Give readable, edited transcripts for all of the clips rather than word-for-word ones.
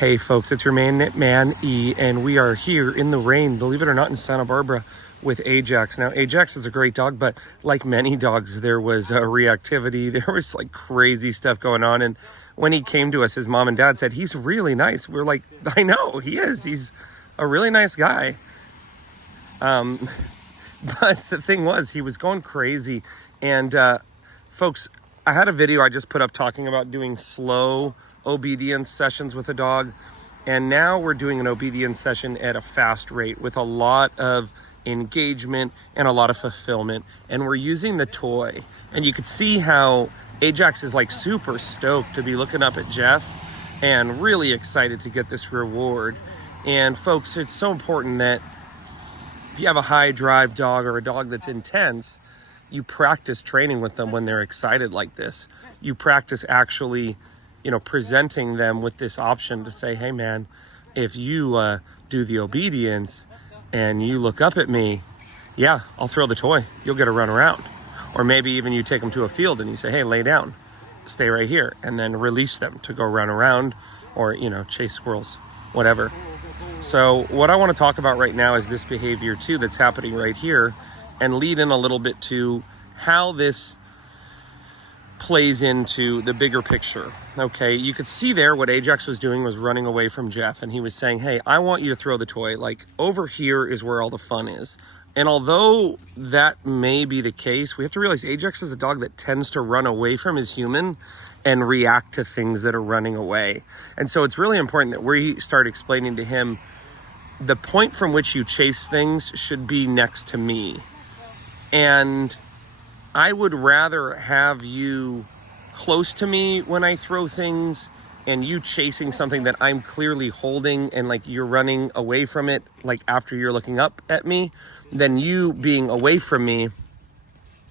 Hey folks, it's your man E, and we are here in the rain, believe it or not, in Santa Barbara with Ajax. Now, Ajax is a great dog, but like many dogs, there was reactivity. There was like crazy stuff going on. And when he came to us, his mom and dad said, he's really nice. We're like, I know, he is. He's a really nice guy. But the thing was, he was going crazy. And folks, I had a video I just put up talking about doing slow obedience sessions with a dog. And now we're doing an obedience session at a fast rate with a lot of engagement and a lot of fulfillment. And we're using the toy. And you could see how Ajax is like super stoked to be looking up at Jeff and really excited to get this reward. And folks, it's so important that if you have a high drive dog or a dog that's intense, you practice training with them when they're excited like this. You practice actually, presenting them with this option to say, hey man, if you do the obedience and you look up at me, yeah, I'll throw the toy. You'll get a run around. Or maybe even you take them to a field and you say, hey, lay down, stay right here, and then release them to go run around or, chase squirrels, whatever. So what I want to talk about right now is this behavior too that's happening right here, and lead in a little bit to how this plays into the bigger picture. Okay, you could see there what Ajax was doing was running away from Jeff, and he was saying, hey, I want you to throw the toy. Like, over here is where all the fun is. And although that may be the case, we have to realize Ajax is a dog that tends to run away from his human and react to things that are running away. And so it's really important that we start explaining to him the point from which you chase things should be next to me. And I would rather have you close to me when I throw things and you chasing something that I'm clearly holding and like you're running away from it, like after you're looking up at me, than you being away from me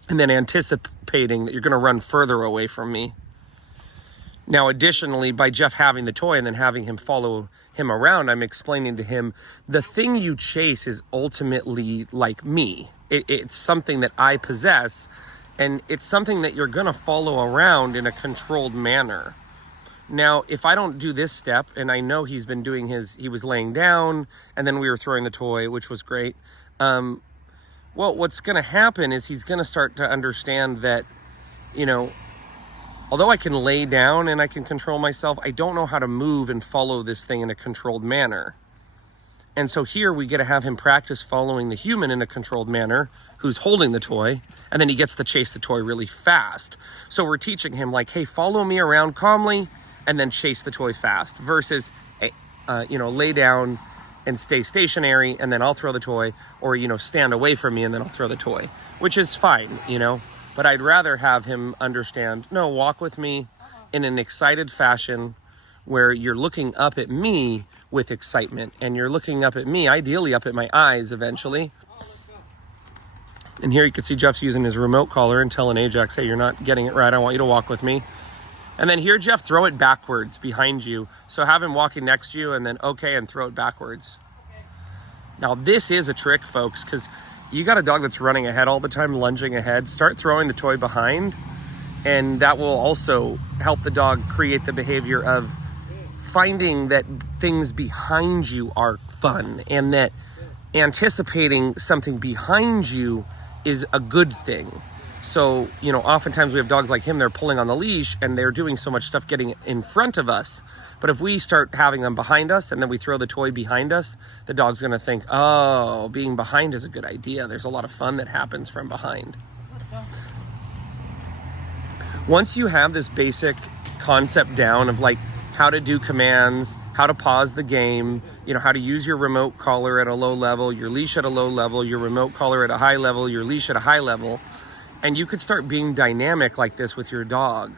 and then anticipating that you're going to run further away from me. Now, additionally, by Jeff having the toy and then having him follow him around, I'm explaining to him the thing you chase is ultimately like me. It's something that I possess, and it's something that you're going to follow around in a controlled manner. Now, if I don't do this step, and I know he's been doing he was laying down, and then we were throwing the toy, which was great. Well, what's going to happen is he's going to start to understand that, although I can lay down and I can control myself, I don't know how to move and follow this thing in a controlled manner. And so here we get to have him practice following the human in a controlled manner who's holding the toy, and then he gets to chase the toy really fast. So we're teaching him like, hey, follow me around calmly and then chase the toy fast versus, lay down and stay stationary and then I'll throw the toy, or, stand away from me and then I'll throw the toy, which is fine, But I'd rather have him understand, no, walk with me in an excited fashion where you're looking up at me with excitement, and you're looking up at me, ideally up at my eyes eventually. And here you can see Jeff's using his remote collar and telling Ajax, hey, you're not getting it right. I want you to walk with me. And then here, Jeff, throw it backwards behind you. So have him walking next to you and then and throw it backwards. Now this is a trick, folks, because you got a dog that's running ahead all the time, lunging ahead. Start throwing the toy behind, and that will also help the dog create the behavior of finding that things behind you are fun, and that anticipating something behind you is a good thing. So, oftentimes we have dogs like him, they're pulling on the leash and they're doing so much stuff getting in front of us. But if we start having them behind us and then we throw the toy behind us, the dog's going to think, oh, being behind is a good idea. There's a lot of fun that happens from behind. Once you have this basic concept down of like how to do commands, how to pause the game, how to use your remote collar at a low level, your leash at a low level, your remote collar at a high level, your leash at a high level, and you could start being dynamic like this with your dog,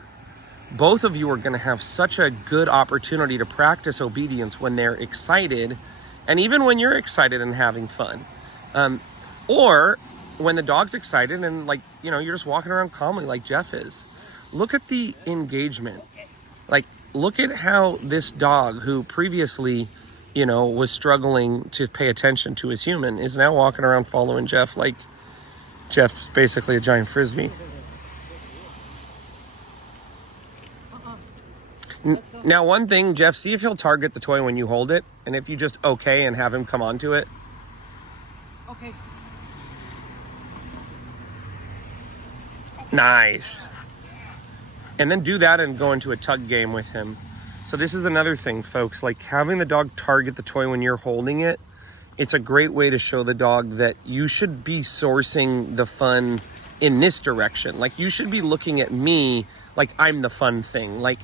both of you are going to have such a good opportunity to practice obedience when they're excited, and even when you're excited and having fun. Or when the dog's excited and you're just walking around calmly like Jeff is. Look at the engagement. Look at how this dog, who previously, was struggling to pay attention to his human, is now walking around following Jeff like Jeff's basically a giant frisbee. Now, one thing, Jeff, see if he'll target the toy when you hold it, and if you just okay and have him come onto it. Okay. Nice. And then do that and go into a tug game with him. So this is another thing, folks, like having the dog target the toy when you're holding it. It's a great way to show the dog that you should be sourcing the fun in this direction. Like you should be looking at me like I'm the fun thing. Like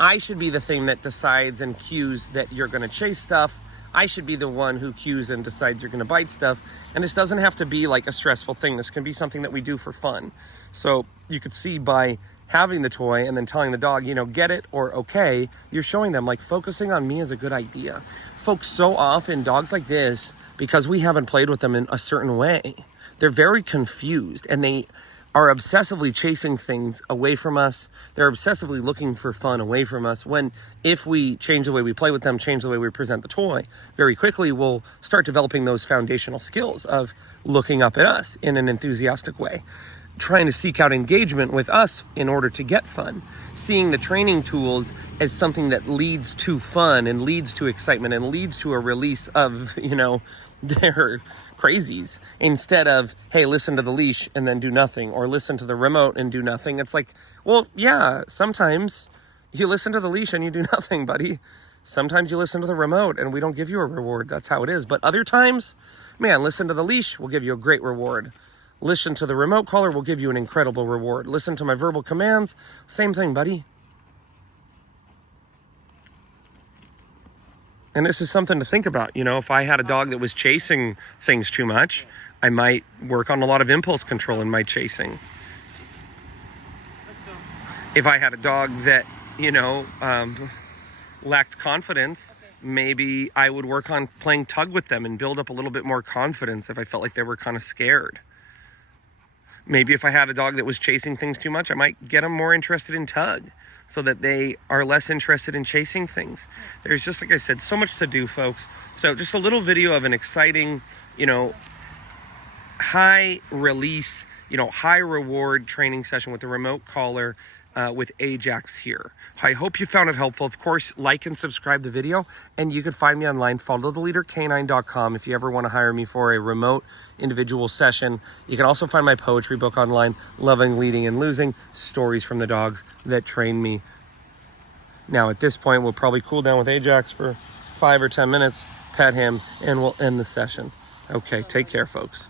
I should be the thing that decides and cues that you're going to chase stuff. I should be the one who cues and decides you're going to bite stuff. And this doesn't have to be like a stressful thing. This can be something that we do for fun. So you could see by having the toy and then telling the dog, you know, get it or okay, you're showing them like focusing on me is a good idea. Folks, so often dogs like this, because we haven't played with them in a certain way, they're very confused and they are obsessively chasing things away from us. They're obsessively looking for fun away from us, when if we change the way we play with them, change the way we present the toy, very quickly we'll start developing those foundational skills of looking up at us in an enthusiastic way, trying to seek out engagement with us in order to get fun, seeing the training tools as something that leads to fun and leads to excitement and leads to a release of, you know, their crazies, instead of, hey, listen to the leash and then do nothing, or listen to the remote and do nothing. It's like, well, yeah, sometimes you listen to the leash and you do nothing, buddy. Sometimes you listen to the remote and we don't give you a reward. That's how it is. But other times, man, listen to the leash, we'll give you a great reward. Listen to the remote collar, we'll give you an incredible reward. Listen to my verbal commands, same thing, buddy. And this is something to think about. You know, if I had a dog that was chasing things too much, I might work on a lot of impulse control in my chasing. Let's go. If I had a dog that, you know, lacked confidence, maybe I would work on playing tug with them and build up a little bit more confidence if I felt like they were kind of scared. Maybe if I had a dog that was chasing things too much, I might get them more interested in tug so that they are less interested in chasing things. There's just, like I said, so much to do, folks. So just a little video of an exciting, you know, high release, you know, high reward training session with the remote collar with Ajax here. I hope you found it helpful. Of course, like and subscribe the video, and you can find me online, followtheleadercanine.com, if you ever want to hire me for a remote individual session. You can also find my poetry book online, Loving, Leading, and Losing, Stories from the Dogs That Train Me. Now, at this point, we'll probably cool down with Ajax for 5 or 10 minutes, pet him, and we'll end the session. Okay, take care, folks.